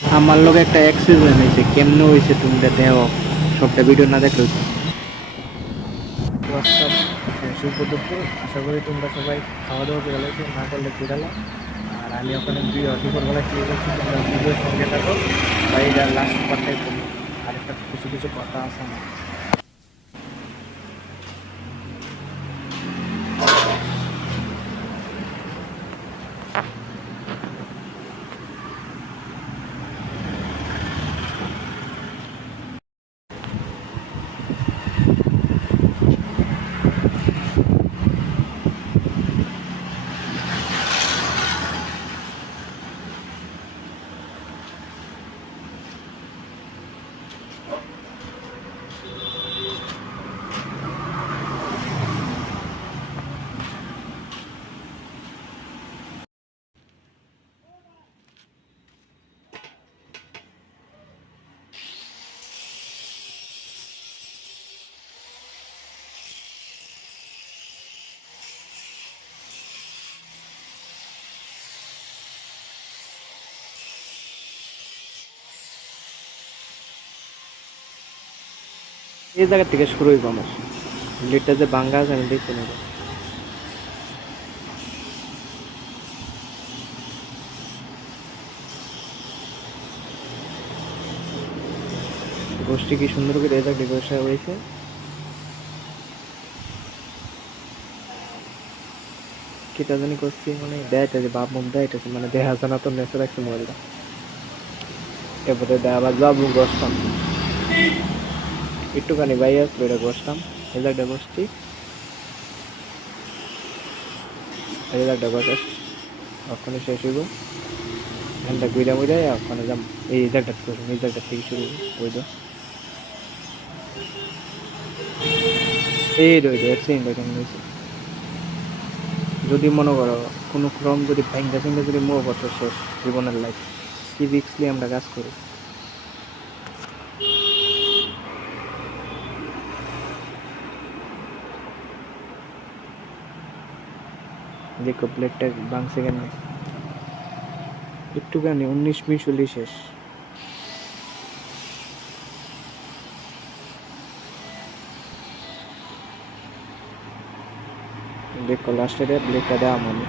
আমার লগে একটা অ্যাক্সিডেন্ট হয়েছে, কেমনে হয়েছে তুমি দেখো, সবটা ভিডিও না দেখলে হইতো। হোয়াটসঅ্যাপ, শুভ দুপুর। আশা করি তোমরা সবাই খাওয়া দাওয়া করে লাগছো, না করলে কুড়ালাম। আর আমি ওখানে দুপুরবেলা কি করছি, তোমরা ভিডিওর সঙ্গে থাকো বা এটা লাস্ট পার্টটাই করবো। আর একটা কিছু কিছু কথা আছে আমার। এই জায়গা থেকে শুরু হইব আমার লিটটা যে বাঙ্গা আছে, আমি দেখতে নেব। গোষ্ঠী কি সুন্দর করে এই জায়গা ডেকোরেশন হয়েছে। কিটা জানি করছি, মানে দেখাইতেছে বাপ মুখ দেখাইতেছে, মানে দেখা জানা তো নেচে রাখছে মোবাইলটা। এরপরে দেখা আবার যাবো বসতাম একটুখানি ভাই আসলো, এটা বসতাম এই জায়গাটা বসছি, এই জায়গাটা বসে ওখানে শেষ হইব। এখানটা ঘুরা মুড়াই ওখানে যাম। এই জায়গাটা করুন, এই জায়গাটা থেকে শুরু ওই তো এই রইল অ্যাক্সিডেন্ট এখানে হয়েছে। যদি মনে করো কোনো ক্রম যদি ভেঙ্গা ভেঙ্গা যদি মোহ বছর শেষ জীবনের লাইফ, কি রিক্সলি আমরা কাজ করি। দেখো প্লেটটা ভাঙছে কেন, একটুখানি 19 মিনিট হলেই শেষ। দেখো লাস্টে প্লেটটা দেওয়া মানে